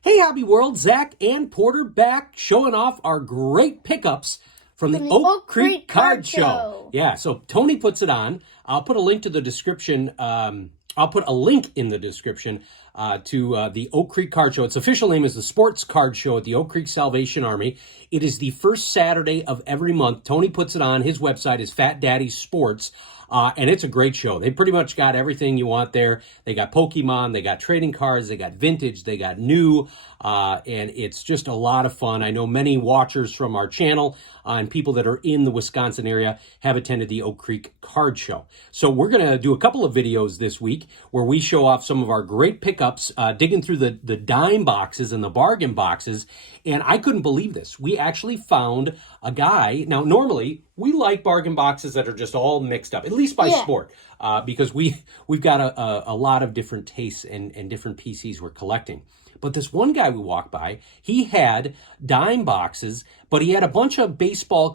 Hey, Hobby World, Zach and Porter back showing off our great pickups from the Oak Creek Card Show. Yeah, so Tony puts it on. I'll put a link to the description. I'll put a link in the description to the Oak Creek Card Show. Its official name is the Sports Card Show at the Oak Creek Salvation Army. It is the first Saturday of every month. Tony puts it on. His website is Fat Daddy Sports. And it's a great show. They pretty much got everything you want there. They got Pokemon, they got trading cards, they got vintage, they got new, and it's just a lot of fun. I know many watchers from our channel and people that are in the Wisconsin area have attended the Oak Creek Card Show. So we're going to do a couple of videos this week where we show off some of our great pickups, digging through the dime boxes and the bargain boxes. And I couldn't believe this. We actually found a guy. Now, normally, we like bargain boxes that are just all mixed up, at least by sport, because we've got a lot of different tastes and different PCs we're collecting. But this one guy we walked by, he had dime boxes, but he had a bunch of baseball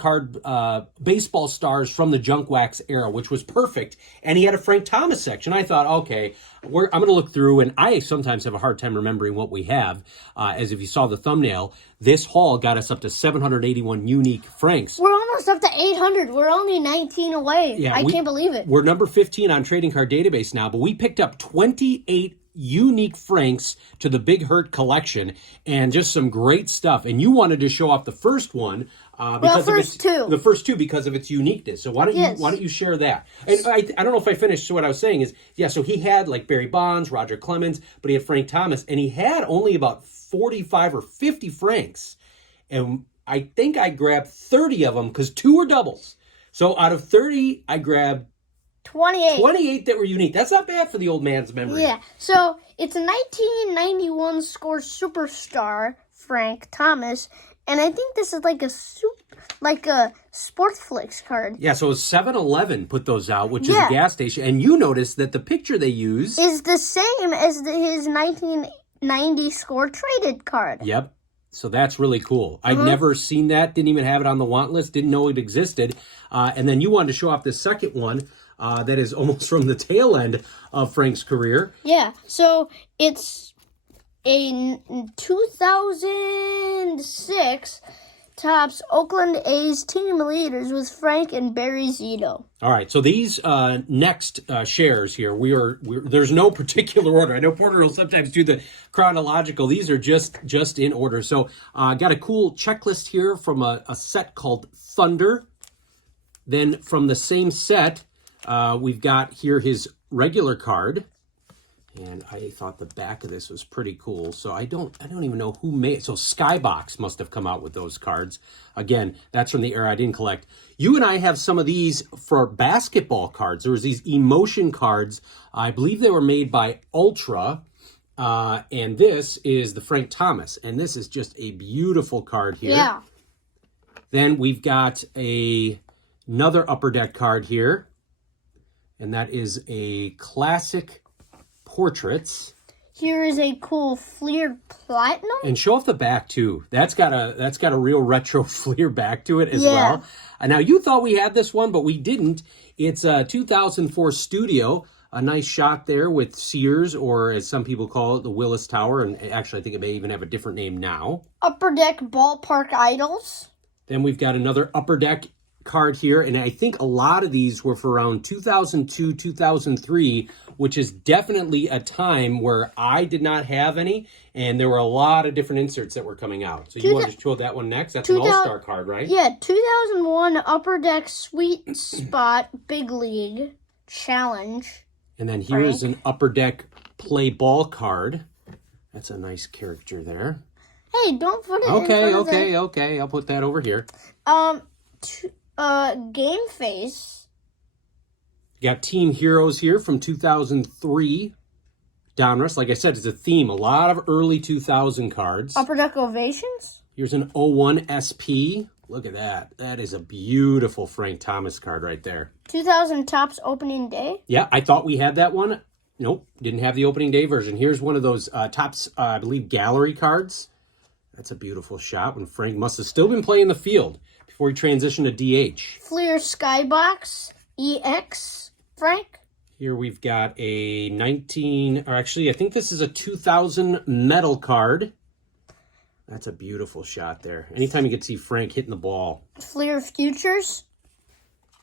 stars from the junk wax era, which was perfect. And he had a Frank Thomas section. I thought, okay, I'm going to look through, and I sometimes have a hard time remembering what we have. As if you saw the thumbnail, this haul got us up to 781 unique Franks. We're almost up to 800. We're only 19 away. Yeah, I can't believe it. We're number 15 on Trading Card Database now, but we picked up 28 unique Franks to the Big Hurt collection, and just some great stuff. And you wanted to show off the first one because the first two because of its uniqueness. So why don't you share that? And I don't know if I finished what I was saying is, so he had like Barry Bonds, Roger Clemens, but he had Frank Thomas, and he had only about 45 or 50 Franks. And I think I grabbed 30 of them because 2 were doubles. So out of 30, I grabbed 28 that were unique. That's not bad for the old man's memory. Yeah. So it's a 1991 score superstar, Frank Thomas, and I think this is like a Sportflix card. Yeah, so 7-Eleven put those out, which is a gas station, and you notice that the picture they use is the same as his 1990 score traded card. Yep. So that's really cool. I'd never seen that, didn't even have it on the want list, didn't know it existed. And then you wanted to show off the second one that is almost from the tail end of Frank's career. Yeah, so it's a 2006 Topps Oakland A's team leaders with Frank and Barry Zito. All right, so these next shares here, there's no particular order. I know Porter will sometimes do the chronological. These are just in order. So got a cool checklist here from a set called Thunder. Then from the same set, we've got here his regular card. And I thought the back of this was pretty cool. So I don't even know who made it. So Skybox must have come out with those cards. Again, that's from the era I didn't collect. You and I have some of these for basketball cards. There was these emotion cards. I believe they were made by Ultra. And this is the Frank Thomas. And this is just a beautiful card here. Yeah. Then we've got another Upper Deck card here. And that is a classic Portraits. Here is a cool Fleer Platinum. And show off the back too. That's got a real retro Fleer back to it as well. And now you thought we had this one, but we didn't. It's a 2004 Studio. A nice shot there with Sears, or as some people call it, the Willis Tower. And actually, I think it may even have a different name now. Upper Deck Ballpark Idols. Then we've got another Upper Deck card here, and I think a lot of these were for around 2002, 2003, which is definitely a time where I did not have any, and there were a lot of different inserts that were coming out. So you want to show that one next? That's an all-star card, right? Yeah, 2001 Upper Deck Sweet Spot Big League Challenge. And then here's an Upper Deck Play Ball card. That's a nice character there. Hey, don't put it Okay. I'll put that over here. Game Face. You got Team Heroes here from 2003. Donruss, like I said, it's a theme. A lot of early 2000 cards. Upper Deck Ovations. Here's an 01 SP. Look at that. That is a beautiful Frank Thomas card right there. 2000 Topps Opening Day. Yeah, I thought we had that one. Nope, didn't have the opening day version. Here's one of those Topps, I believe, gallery cards. That's a beautiful shot when Frank must have still been playing the field before he transitioned to DH. Fleer Skybox EX, Frank. Here we've got a I think this is a 2000 metal card. That's a beautiful shot there. Anytime you can see Frank hitting the ball. Fleer Futures.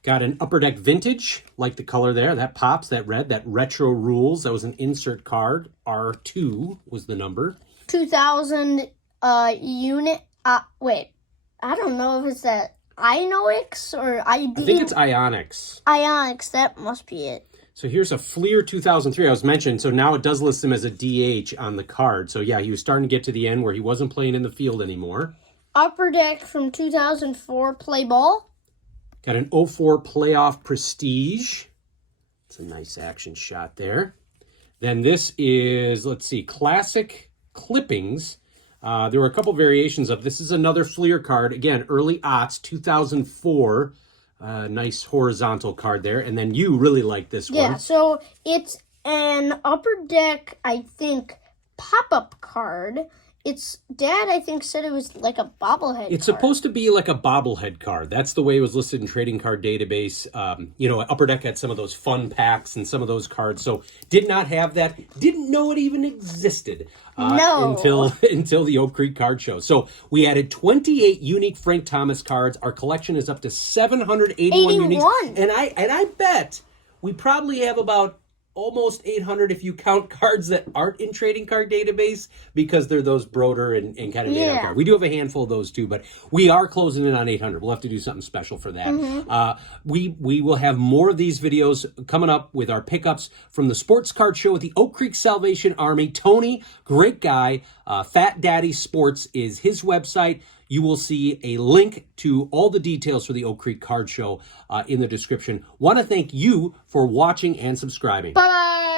Got an Upper Deck Vintage, like the color there. That pops, that red, that Retro Rules. That was an insert card. R2 was the number. 2000 unit. Wait, I don't know if it's that Inox or ID. I think it's Ionics. Ionics, that must be it. So here's a Fleer 2003 I was mentioned. So now it does list him as a DH on the card. So yeah, he was starting to get to the end where he wasn't playing in the field anymore. Upper Deck from 2004 Play Ball. Got an 04 Playoff Prestige. It's a nice action shot there. Then this is, let's see, Classic Clippings. There were a couple variations of this. Is another Fleer card. Again, early aughts, 2004. Nice horizontal card there. And then you really like this one. Yeah, so it's an Upper Deck, I think, pop-up card. Its dad, I think, said it was like a bobblehead It's card. supposed to be like a bobblehead card. That's the way it was listed in Trading Card Database. Upper Deck had some of those fun packs and some of those cards. So did not have that. Didn't know it even existed until the Oak Creek Card Show. So we added 28 unique Frank Thomas cards. Our collection is up to 781 unique. And I bet we probably have about almost 800 if you count cards that aren't in Trading Card Database, because they're those Broder and kind of nano cards. We do have a handful of those too, but we are closing in on 800. We'll have to do something special for that. We will have more of these videos coming up with our pickups from the Sports Card Show with the Oak Creek Salvation Army. Tony, great guy. Fat Daddy Sports is his website. You will see a link to all the details for the Oak Creek Card Show in the description. Want to thank you for watching and subscribing. Bye-bye.